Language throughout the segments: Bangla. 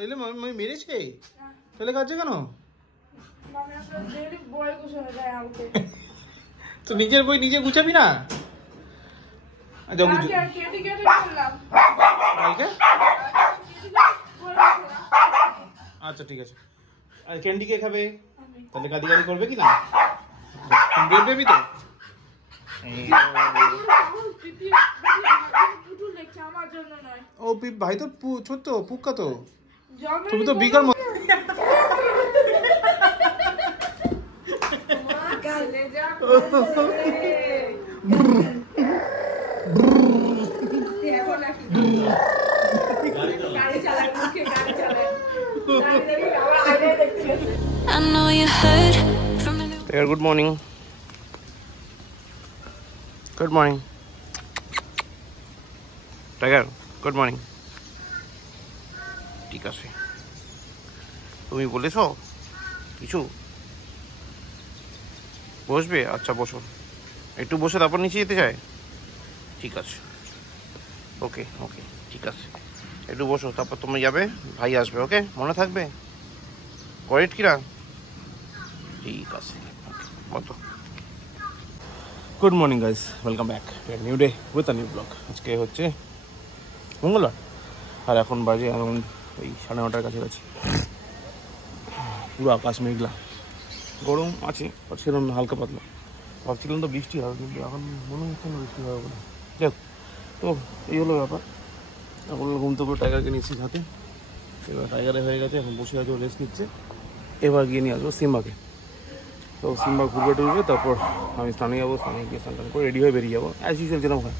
তাইলে মামি মেরেছে? তাহলে কাজে কেন? তো নিজের বই নিজে গুছাবি না? আচ্ছা ঠিক আছে। আর ক্যান্ডি কে খাবে? তাহলে গাদি গাদি করবে কি না? বেবি তো ও ভাই তো ছোট পুক্কা তো, তুমি তো বিকার good morning. Good morning tiger, good morning. ঠিক আছে, তুমি বলেছো কিছু বসবে? আচ্ছা বসো, একটু বসে তারপর নিচে যেতে চাই। ঠিক আছে, ওকে ওকে ঠিক আছে, একটু বসো তারপর তুমি যাবে, ভাই আসবে। ওকে, মনে থাকবে? করেক্ট কিনা? ঠিক আছে, মতো। Good morning guys, welcome back to new day with a new blog. আজকে হচ্ছে মঙ্গলবার আর এখন বাজে এখন ওই 9:30 কাছাকাছি। পুরো আকাশ মেঘলা, গরম আছে সেরকম হালকা পাতলা। ভাবছিলাম তো বৃষ্টি হবে, কিন্তু এখন মনে হচ্ছে না বৃষ্টি হবে বলে। যাক, তো এই হলো ব্যাপার। এখন ঘুম থেকে টাইগারকে নিচ্ছি সাথে, এবার টাইগারে হয়ে গেছে, এখন বসে আছে, রেস্ট নিচ্ছে। এবার গিয়ে নিয়ে আসবো সিম্বাকে। তো সিম্বা ঘুরবে টুরবে, তারপর আমি স্নানে যাবো, স্নানে গিয়ে স্নান করে রেডি হয়ে বেরিয়ে যাবো। অ্যাজ ইউজুয়াল যেরকম হয়।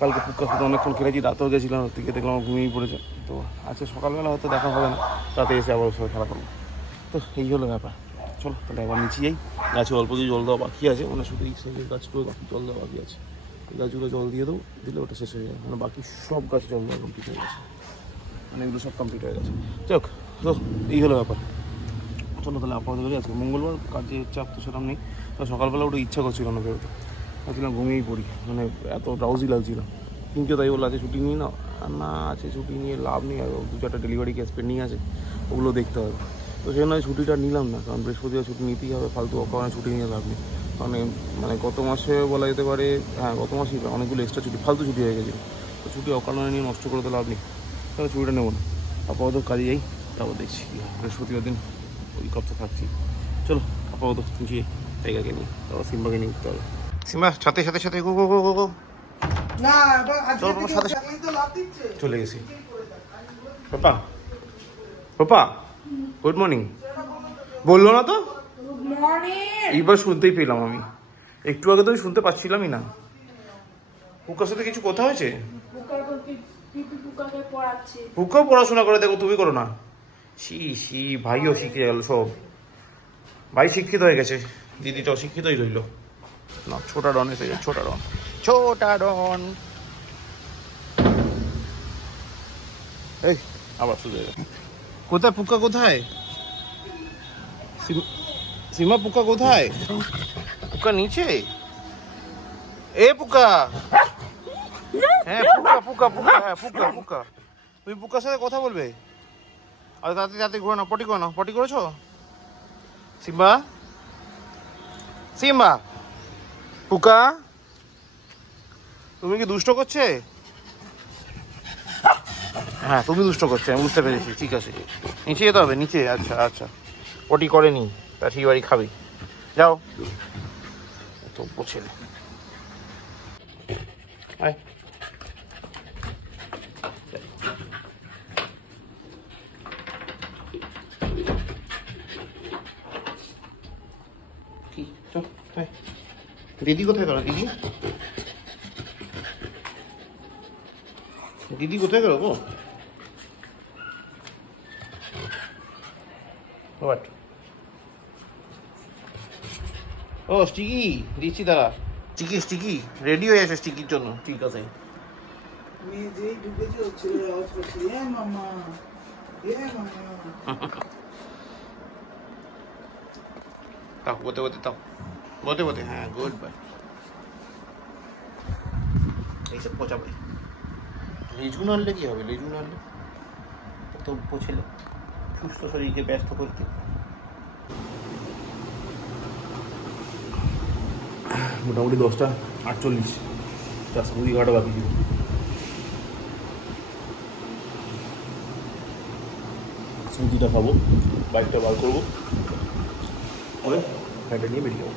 কালকে পুক্কার সাথে অনেকক্ষণ খেলেছি, রাতেও গেছিলাম, থেকে দেখলাম ঘুমিয়ে পড়েছে। তো আজকে সকালবেলা হয়তো দেখা হবে না, রাতে এসে আবার সবাই খেলা করবো। তো এই হলো ব্যাপার। চলো তাহলে আবার নিচে যাই। গাছে অল্প কিছু জল দেওয়া বাকি আছে, মানে শুধু এই সাইডের গাছগুলো বাকি জল দেওয়া বাকি আছে। এই গাছগুলো জল দিয়ে দেবো, দিলে ওটা শেষ হয়ে যাবে। মানে বাকি সব গাছ জল দেওয়া কমপ্লিট হয়ে গেছে, মানে এগুলো সব কমপ্লিট হয়ে গেছে। যাক, তো এই হলো ব্যাপার। চলো তাহলে আপাতত করে আজকে মঙ্গলবার, কাজের চাপ তো সেরকম নেই। তো সকালবেলা ওটা ইচ্ছা করছিল না বেরোতে, ভাবছিলাম ঘুমিয়েই পড়ি, মানে এত ড্রাউজি লাগছিল। কিন্তু তাই বললো আছে ছুটি নিই না, না আছে ছুটি নিয়ে লাভ নেই, আর 2-4টা ডেলিভারি কেস পেন্ডিং আছে, ওগুলো দেখতে হবে। তো সেই জন্য ছুটিটা নিলাম না, কারণ বৃহস্পতিবার ছুটি নিতেই হবে, ফালতু অকারণে ছুটি নিয়ে লাভ নেই। মানে গত মাসে বলা যেতে পারে, হ্যাঁ গত মাসেই অনেকগুলো এক্সট্রা ছুটি ফালতু ছুটি হয়ে গেছিলো। তো ছুটি অকারণে নিয়ে নষ্ট করে তো লাভ নেই, তাহলে ছুটিটা নেবো না। আপাতত কাজে যাই, তারপর দেখছি। বৃহস্পতিবার দিন ওই কপ্তা থাকছি। চলো আপাতত গিয়ে টাইগারকে নিই, তারপর সিম্বাকে নিয়ে উঠতে হবে। সিম্বা সাথে সাথে সাথে গো গো গো গো গো। না চলে গেছি। পাপা পাপা গুড মর্নিং বললো না তো? এইবার শুনতেই পেলাম আমি, একটু আগে তো আমি শুনতে পাচ্ছিলামই না। পুকার সাথে কিছু কথা হয়েছে? পুকাও পড়াশোনা করে, দেখো তুমি করো না। সি ভাইও শিখে গেল, সব ভাই শিক্ষিত হয়ে গেছে, দিদিটা অশিক্ষিতই রইল। না ছোটা ডন এসে গেছে, ছোটা ডন। এই আবার শুরু হয়ে গেছে। কোথায় পুক্কা, কোথায় সীমা? পুক্কা কোথায়? পুক্কা নিচে? এ পুক্কা, হ্যাঁ পুক্কা, হ্যাঁ পুক্কা। তুমি পুক্কার সাথে কথা বলবে? আর তাতে ঘুরে না, পটি করো না। পটি করেছো সিম্বা? পুক্কা তুমি কি দুষ্ট করছে? হ্যাঁ তুমি দুষ্ট করছো, আমি বুঝতে পেরেছি। ঠিক আছে, নিচে যেতে হবে, নিচে। আচ্ছা আচ্ছা, পটি করেনি, তা সেই বাড়ি খাবি, যাও। তো ছেলে আয়। দিদি কোথায় গেল? দিদি কোথায় গেল গো? ও স্টিকি দিচ্ছি, দাঁড়া। স্টিকি রেডি হয়ে আসে স্টিকির জন্য। ঠিক আছে, বতে হ্যাঁ গুড বাই। এইসব পচাবে। লেজু না আনলে কি হবে? লেজু না আনলে তো কর্তব্য ছেলে, সুস্থ শরীরকে ব্যস্ত করতে। মোটামুটি 10:48, 4:20 ঘন্টা বাকি ছিল। স্মুদিটা খাবো, বাইকটা বার করবো, ওরে গাড়িটা নিয়ে বেরিয়ে যাবো।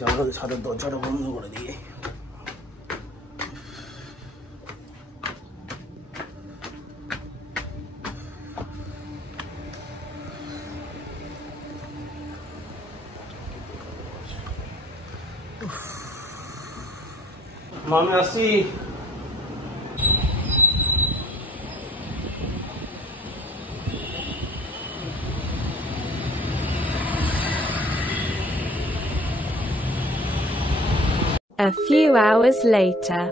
জানলাতে ছাদের দরজাটা বন্ধ করে দিয়ে মামি আসছি। A few hours later.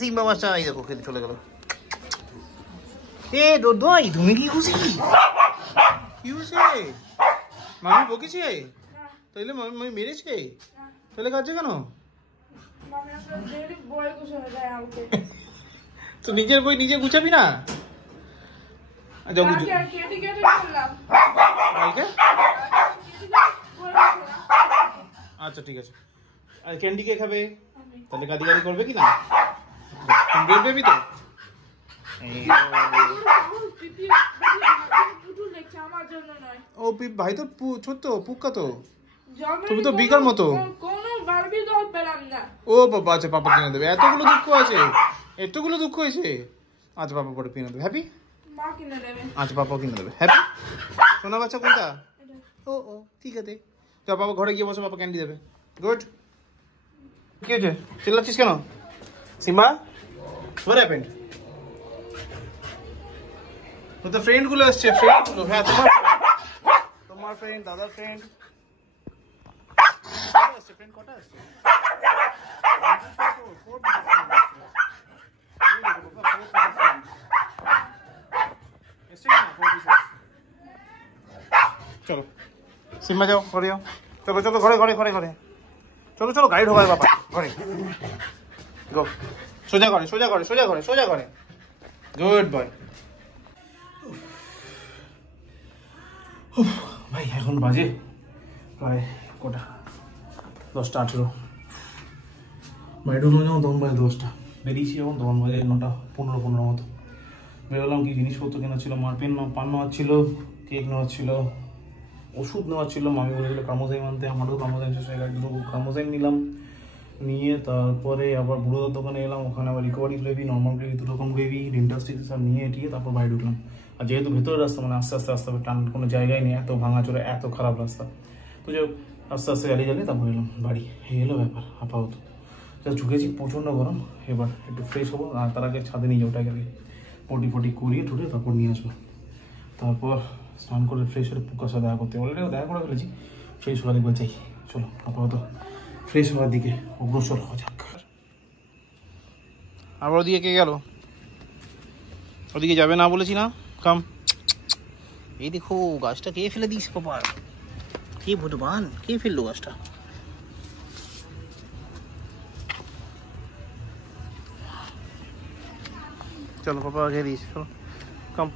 Simba মাছটা এই দেখো খেতে চলে গেল। দোদই তুমি কি খুশি? কি হয়েছে? মামি বকেছে? তাইলে মামি মেরেছে? তাহলে কাজে কেন? তো নিজের বই নিজে গুছাবি না? আচ্ছা ঠিক আছে। আর ক্যান্ডি কে খাবে? তাহলে গাদি গাদি করবে কি না? বেবি তো ও ভাই তো ছোট্ট পুক্কা তো, তুমি তো বিকার মতো। ও বাবা, আচ্ছা পাপা কিনে দেবে। এতগুলো দুঃখ আছে, এতগুলো দুঃখ হয়েছে। আচ্ছা পাপা পরে কিনে দেবে। হ্যাপি? আচ্ছা পাপাও কিনে দেবে। হ্যাপি? সোনা বাচ্চা কোনটা? ও ও ঠিক আছে, তো বাবা ঘরে গিয়ে বসে, বাবা ক্যান্ডি দেবে। গুড। কি হয়েছে, চিল্লাচ্ছিস কেন? Simba what happened? তো ফ্রেন্ড গুলো আসছে, ফ্রেন্ড গুলো। হ্যাঁ তোমার ফ্রেন্ড, দাদার ফ্রেন্ড। ফ্রেন্ড কটা আসছে? চলো সিম্বা যাও, ঘরে যাও। চলো চলো ঘরে ঘরে ঘরে ঘরে চলো চলো, গাড়ি ঢোকায় বাবা ঘরে। গো সোজা করে সোজা করে সোজা করে সোজা করে। Good boy. ভাই এখন বাজে প্রায় কটা, 10:18। বাড়ি ঢুকলাম যখন তখন বাজে 10টা, বেরিয়েছি যখন তখন বাজে 9:15 মতো। বেরোলাম, কি জিনিসপত্র কেনা ছিল, মার পান নেওয়ার ছিল, কেক নেওয়ার ছিল, ওষুধ নেওয়ার ছিল। মামি বলেছিল কামোজাইম আনতে, আমারও কামোজাইম শেষ হয়ে গেল, কামোজাইম নিলাম। নিয়ে তারপরে আবার বুড়োদার দোকানে এলাম, ওখানে আবার রিকভারি গ্রেভি, নর্মাল গ্রেভি, 2 রকম গ্রেভি, ডেন্টাস্টিক সব নিয়ে এটিয়ে তারপর বাড়ি ঢুকলাম। আর যেহেতু ভেতরের রাস্তা, মানে আস্তে আস্তে আস্তে টান কোনো জায়গায় নেই, এত ভাঙাচোরা, এত খারাপ রাস্তা, তো যাই হোক আস্তে আস্তে জ্বালিয়ে তারপর এলাম বাড়ি। এই এলো ব্যাপার আপাতত। যা ঝুঁকেছি, প্রচণ্ড গরম। এবার একটু ফ্রেশ হবো, আর তার আগে ছাদে নিয়ে যাবো টাইগারকে, পটি করিয়ে ঠুটে তারপর নিয়ে আসবো। তারপর স্নান করে ফ্রেশ হয়ে পুকার সাথে দেখা করতে, অলরেডি দেখা করে ফেলেছি। ফ্রেশ হওয়া দেখবে চাই, চলো আপাতত ফ্রেশ হওয়ার দিকে অগ্রসর হওয়া যাক। আবার ওদিকে কে গেল? ওদিকে যাবে না বলেছি না? কাম। এই দেখো গাছটা কে ফেলে দিস পাপা, কে ভগবান, কে ফেললো গাছটা? চলো পাপা আগে দিস, চলো কাম,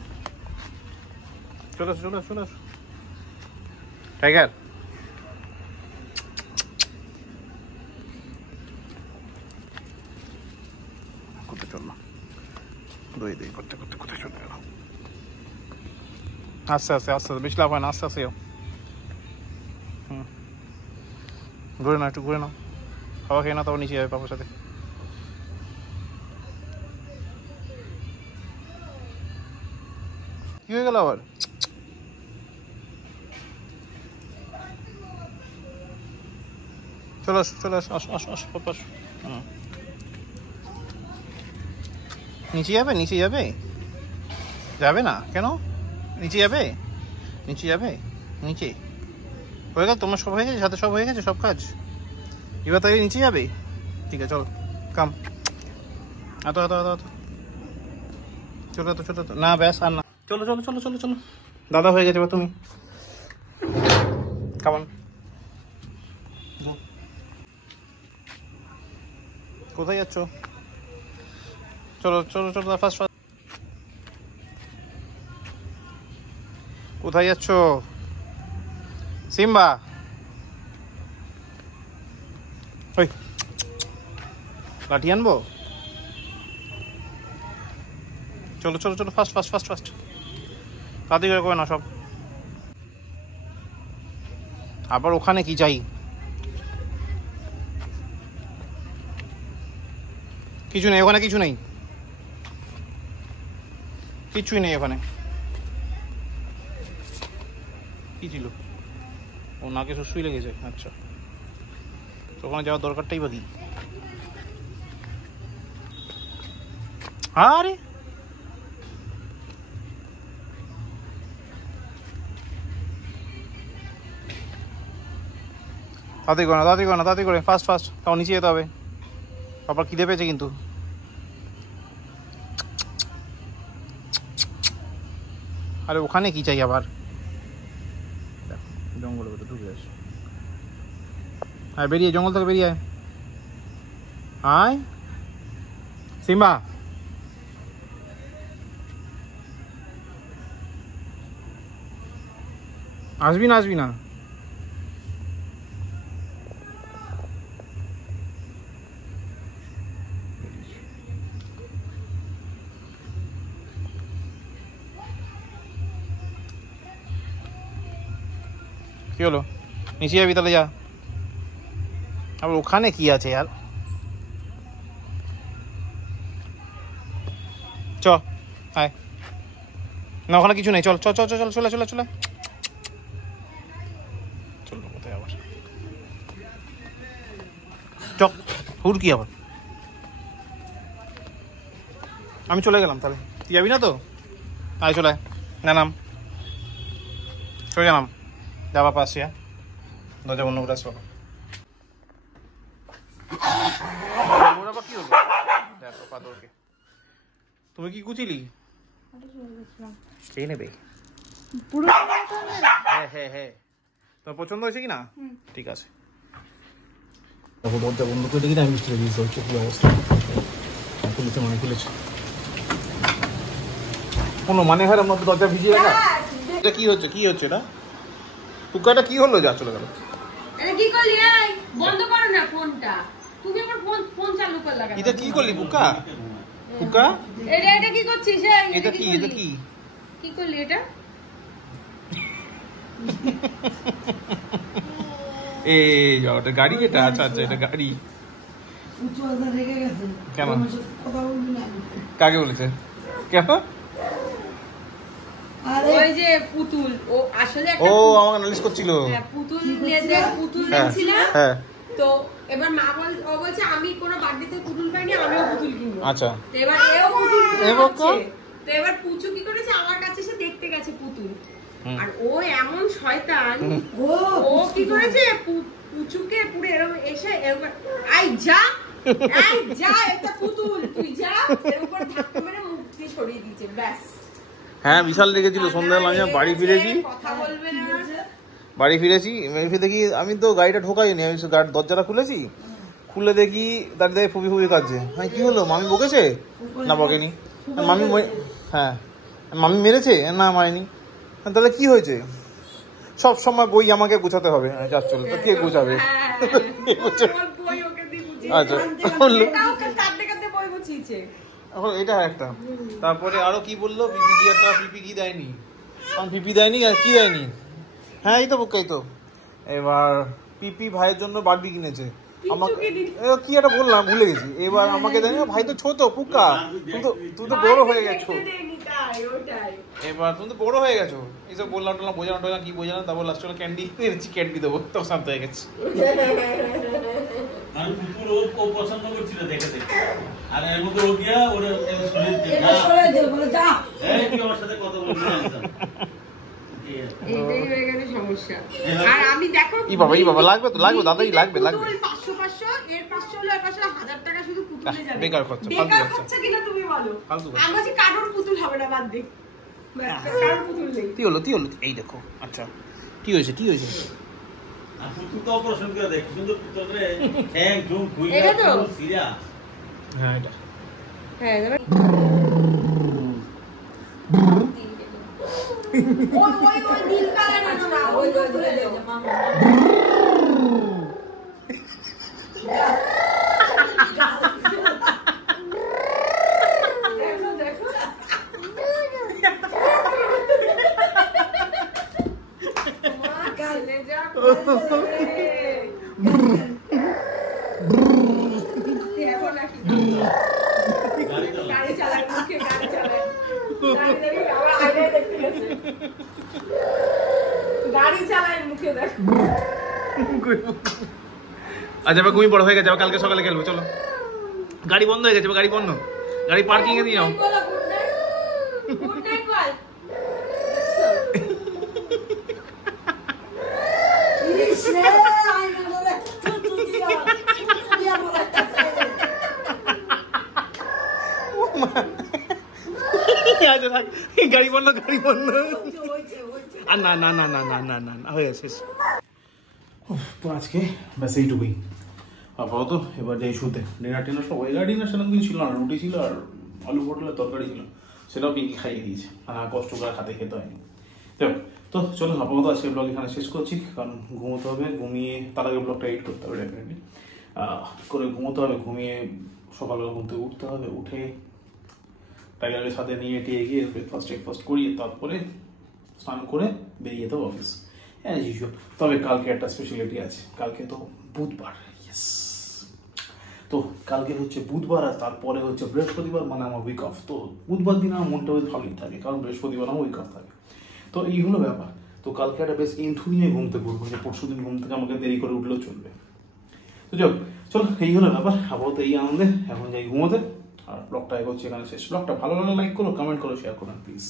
চলো চলো চলো টাইগার। করতে চল না, দই করতে করতে কোথায় চলে গেল? আস্তে আস্তে আস্তে আস্তে, বেশি লাভ হয় না, আস্তে আস্তে যাও। ঘুরে নাও, একটু ঘুরে নাও, খাওয়া খেয়ে না, তাও নিচে যাবে পাপার সাথে। কি হয়ে গেল আবার? চলো চলে আসো আসো আসো আসো পাপা আসো। নিচে যাবে? নিচে যাবে? যাবে না কেন? নিচে যাবে? নিচে যাবে? নিচে হয়ে গেল তোমার, সব হয়ে গেছে, সাথে সব হয়ে গেছে, সব কাজ। এবার তাই নিচে যাবে? ঠিক আছে চলো কাম। এত এত এত এত চলো, তো ছোটো না, ব্যাস আর না। চলো চলো চলো চলো চলো, দাদা হয়ে গেছে এবার তুমি। কেমন কোথায় যাচ্ছ? চলো চলো চলো ফার্স্ট ফার্স্ট। কোথায় যাচ্ছ সিম্বা? ওই লাঠি আনবো? চলো চলো চলো ফার্স্ট ফার্স্ট ফার্স্ট ফার্স্ট। তাড়াতাড়ি করে করে না সব। আবার ওখানে কি চাই? কিছু নেই ওখানে, কিছু নেই, কিছুই নেই ওখানে। কি ছিল? ও নাকে সুসুই লেগেছে। আচ্ছা, ওখানে যাওয়ার দরকারটাই বা কি? আরে তাড়াতাড়ি করে না, তাড়াতাড়ি করে না, তাড়াতাড়ি করে ফাস্ট ফাস্ট। তাও নিচে যেতে হবে, আবার খিদে পেয়েছে কিন্তু। আরে ওখানে কি চাই আবার? জঙ্গলের ভেতরে ঢুকে আসে। আর বেরিয়ে, জঙ্গল থেকে বেরিয়ে আয়। আয় সিম্বা। আসবি না, আসবি না। কি হলো? নিচে যাবি তাহলে যা। আবার ওখানে কি আছে यार? চ আয় না, ওখানে কিছু নেই। চল চল চল চল চলে চলে চলে চল। কোথায় আবার? চ হুর কি আবার? আমি চলে গেলাম তাহলে। তুই যাবি না তো? আয় চলে না, নাম চলে নাম। যাবা পাশে দরজা বন্ধ করে আসো। কি হলো? দেখো পাথরকে তুমি কি কুচিলি? সেই নেবে? হ্যাঁ হ্যাঁ হ্যাঁ। তোমার পছন্দ হয়েছে কি না? ঠিক আছে। দেখো দরজা বন্ধ করে দেখি না, আমি মিস্ত্রি দিয়েছি। হচ্ছে কি অবস্থা? খুলেছে মানে খুলেছে, কোনো মানে হয় না দরজা ভিজিয়ে রাখা। এটা কি হচ্ছে? কি হচ্ছে এটা? টুকাটা কি হলো? যা চলে গেল। এটা কি করলি? এই বন্ধ করো না ফোনটা। তুমি আমার ফোন চালু করে লাগা। এটা কি করলি বুকা? বুকা এটা কি করছিস? এটা কি? এটা কি কি করলি এটা? এই যাও, এটা গাড়ি। এটা আচ্ছা আচ্ছা, এটা গাড়ি। কেন? কাকে বলেছে? কেন? ওই যে পুতুল, ও আসলে একটা ও আমাকে নালিশ করছিল। পুতুল নিয়েছিল। হ্যাঁ। তো এবার মা ও বলছে আমি কোনো বার্থডেতে পুতুল পাইনি, আমিও পুতুল কিনবো। আচ্ছা। তো এবার এও পুতুল কিনছে। তো এবার পুচু কি করেছে, আমার কাছে এসে দেখতে গেছে পুতুল। আর ও এমন শয়তান, ও কি করেছে, পুচুকে পুরো এরকম এসে এরকম আই যা এটা পুতুল, তুই যা, এরকম করে ধাক্কা মেরে মুখ দিয়ে সরিয়ে দিয়েছে। ব্যাস। হ্যাঁ বিশাল লেগেছিল। সন্ধ্যাবেলা আমি বাড়ি ফিরেছি, কথা বলবে না। বাড়ি ফিরেছি এসে দেখি আমি তো গাড়িটা ঢোকাইনি, আমি দরজাটা খুলেছি, খুলে দেখি দাঁড়িয়ে ফুবি ফুবি কাঁদছে। হ্যাঁ কি হলো? মামি বকেছে? না বকেনি। মামি হ্যাঁ মামি মেরেছে? না মারেনি। তাহলে কি হয়েছে? সব সময় বই আমাকে গুছাতে হবে। যা চলো তো, কে গুছাবে? আচ্ছা এখন এটা একটা। তারপরে আরো কি বললো? পিপি কি একটা, পিপি কি দেয়নি, পিপি দেয়নি আর কি দেয়নি। হ্যাঁ এই তো বুকাই তো। এবার পিপি ভাইয়ের জন্য বারবি কিনেছে, আমাকে কি একটা বললাম ভুলে গেছি। এবার আমাকে দেয়নি। ভাই তো ছোট পুকা, তুমি তো বড় হয়ে গেছো। এবার তুমি তো বড় হয়ে গেছো, এইসব বললাম টলাম, বোঝানো টোঝানো কি বোঝানো। তারপর লাস্ট হলো ক্যান্ডি এনেছি, ক্যান্ডি দেবো, তো শান্ত হয়ে গেছে। পছন্দ করছিল দেখে দেখে, আর এর মধ্যে ও গিয়া ওরা আমার সাথে কথা বলতে এইটাই হয়ে গেল সমস্যা। আর আমি দেখো ই বাবা লাগবে তো, লাগবে দাদাই লাগবে লাগবে। 500 এর 500 হলো, এর 1000 টাকা শুধু পুতুলে যাবে। বেকার খরচা, বেকার খরচা কিনা তুমি বলো। আমরা যে কারোর পুতুল হবে না, বাদ দে। কারোর পুতুল নেই। কি হলো? কি হলো? এই দেখো। আচ্ছা কি হয়েছে? কি হয়েছে? আর পুতুল তো অপারেশন করে দেখ সুন্দর পুতুল রে ঠ্যাং ঠুং খুইলা এটা তো? সিরা হ্যাঁ এটা হ্যাঁ ওই নীল কালারের না ওই দেখো কালে যা দেখো নাকি গাড়ি চালায় মুখে গাড়ি চালায় আবার আইনে দেখতে গেছে গাড়ি চালায় মুখে দেখ আচ্ছা এবার ঘুমিয়ে পড়ো হয়ে গেছে, আবার কালকে সকালে খেলবো। চলো, গাড়ি বন্ধ হয়ে গেছে, গাড়ি বন্ধ, গাড়ি পার্কিং এ দিয়ে নাও। গুড নাইট বল আচ্ছা থাক, গাড়ি বন্ধ, গাড়ি বন্ধ। আর না না না না না না না না হয়ে গেছে। তো আজকে ব্যাস এইটুকুই আপাতত। এবার যাই শুতে। ডিনার টিনার সব হয়ে গেছে। ডিনার সেরকম কিছু ছিল না, রুটি ছিল আর আলু পটলের তরকারি ছিল, সেটাও পিঙ্কি খাইয়ে দিয়েছে, আর কষ্ট করে হাতে খেতে হয়নি। তো চলো আপাতত আজকে ব্লগ এখানে শেষ করছি, কারণ ঘুমোতে হবে। ঘুমিয়ে তার আগে ব্লগটা এডিট করতে হবে ডেফিনেটলি, করে ঘুমোতে হবে। ঘুমিয়ে সকালবেলা ঘুম থেকে উঠতে হবে, উঠে টাইগারের সাথে নিয়ে টিয়ে গিয়ে ব্রেকফাস্ট করিয়ে তারপরে স্নান করে বেরিয়ে যেতে হবে অফিস, হ্যাঁ ইউজুয়াল। তবে কালকে একটা স্পেশালিটি আছে, কালকে তো বুধবার। ইয়েস, তো কালকে হচ্ছে বুধবার আর তারপরে হচ্ছে বৃহস্পতিবার, মানে আমার উইক অফ। তো বুধবার দিন আমার মনটা বেশ ভালোই থাকে, কারণ বৃহস্পতিবার আমার উইক অফ থাকে। তো এই হলো ব্যাপার। তো কালকে একটা বেশ ইন্থু নিয়ে ঘুমতে পড়বো, যে পরশু দিন ঘুম থেকে আমাকে দেরি করে উঠলেও চলবে। তো চলো এই হলো ব্যাপার। আপাতত এই আনন্দে এখন যাই ঘুমোতে, আর ব্লগটা এগোচ্ছে এখানে শেষ। ব্লগটা ভালো লাগলে লাইক করো, কমেন্ট করো, শেয়ার করো, please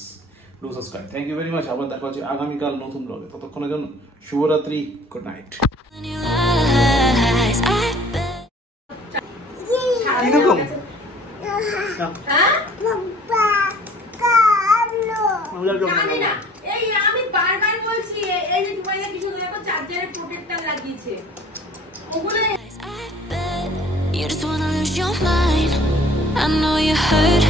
do subscribe. Thank you very much. আবার দেখা হচ্ছে আগামীকাল নতুন ব্লগে। ততক্ষণের জন্য শুভরাত্রি, গুড নাইট। কিরকম জানি না, এই আমি বারবার বলছি, এই যে তোমার কিছু দেখো চার্জারের প্রোটেক্টর লাগিয়েছে, ওগুলো You just wanna lose your mind. I know you hurt